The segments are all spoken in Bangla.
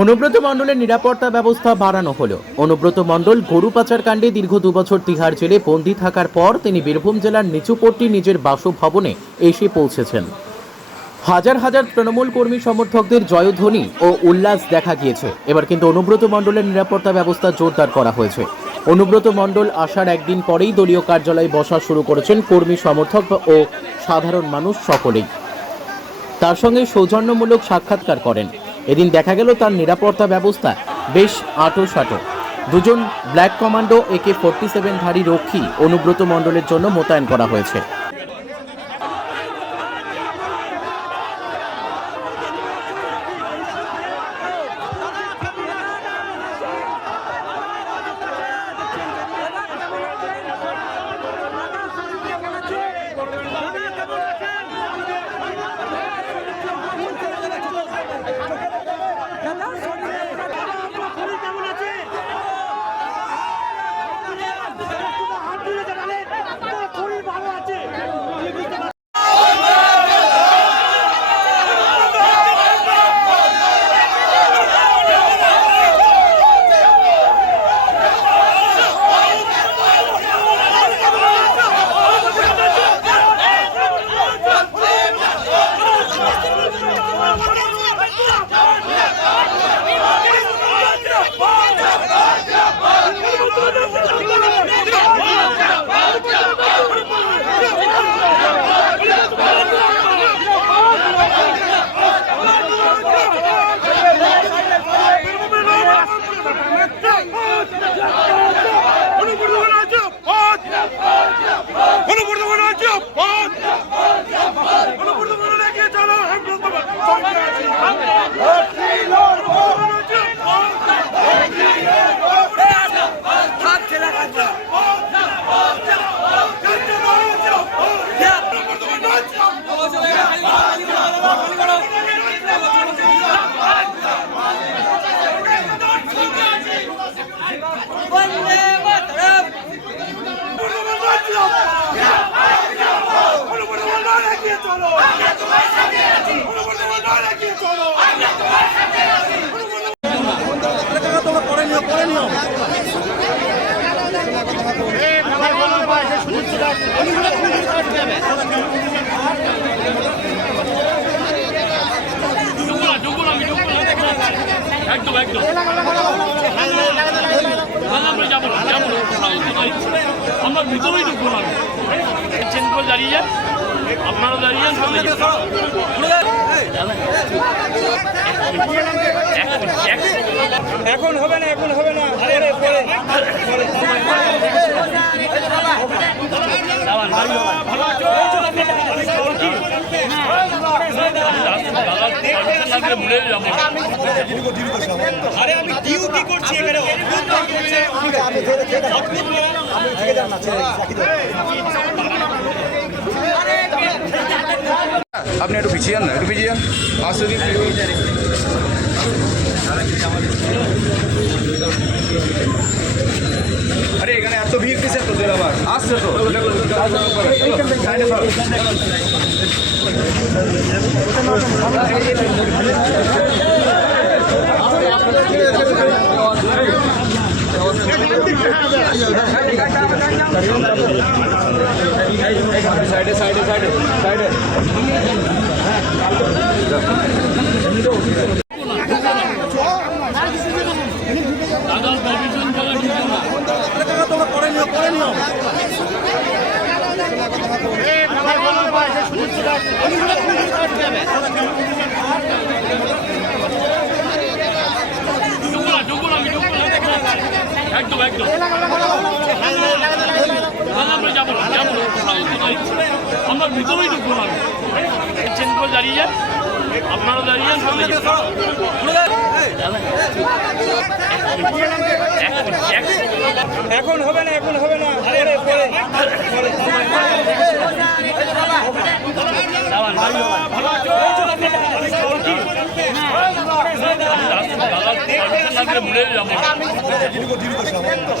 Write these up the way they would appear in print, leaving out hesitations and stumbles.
অনুব্রত মণ্ডলের নিরাপত্তা ব্যবস্থা বাড়ানো হলো। অনুব্রত মণ্ডল গরু পাচার কাণ্ডে দীর্ঘ 2 বছর তিহার জেলে বন্দী থাকার পর তিনি বীরভূম জেলার নিচুপট্টি নিজের বাসভবনে এসে পৌঁছেছেন। হাজার হাজার তৃণমূল কর্মী সমর্থকদের জয়ধ্বনি ও উল্লাস দেখা গিয়েছে। এবার কিন্তু অনুব্রত মণ্ডলের নিরাপত্তা ব্যবস্থা জোরদার করা হয়েছে। অনুব্রত মণ্ডল আসার একদিন পরেই দলীয় কার্যালয়ে বসা শুরু করেছেন কর্মী সমর্থক ও সাধারণ মানুষ সকলেই। তার সঙ্গে সৌজন্যমূলক সাক্ষাৎকার করেন। এদিন দেখা গেল তার নিরাপত্তা ব্যবস্থা বেশ আঁটোসাঁটো। দুজন ব্ল্যাক কমান্ডো AK-47 ধারী রক্ষী অনুব্রত মণ্ডলের জন্য মোতায়েন করা হয়েছে। আমরা ভিতরেই ঢুকবো না, চেঞ্জ করে দাঁড়িয়ে যান, আপনারা দাঁড়িয়ে যান, সামনে এখন হবে না, এখন হবে না। আরে আমি ডিউটি করছি এখানে। আপনি একটু পিছিয়ে যান না, একটু পিছিয়ে যান। আসতে দিন। আরে এখানে এত ভিড় কিসের তোদের আবার? আসছে তো সাইডে সাইডে সাইডে সাইডে একদম একদম আমরা যাবো আমরা ভিতরেই ঢুকবো না, চেঞ্জ করে দাঁড়িয়ে যান, আপনারা দাঁড়িয়ে যান, সামনে এখন হবে না, এখন হবে না।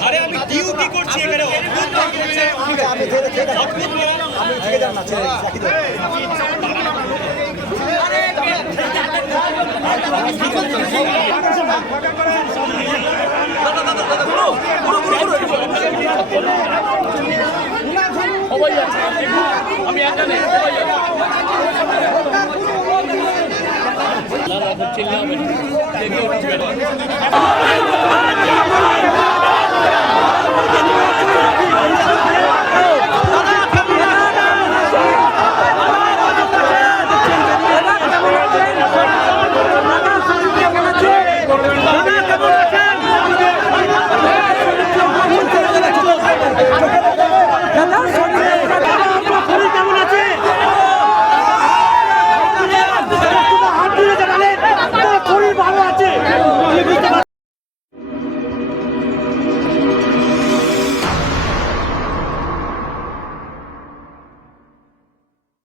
আরে আমি ডিউটি করছি এখানে। সবাই যাচ্ছে, আমি একা নেই, সবাই যাচ্ছে। না, চিল্লাবেন,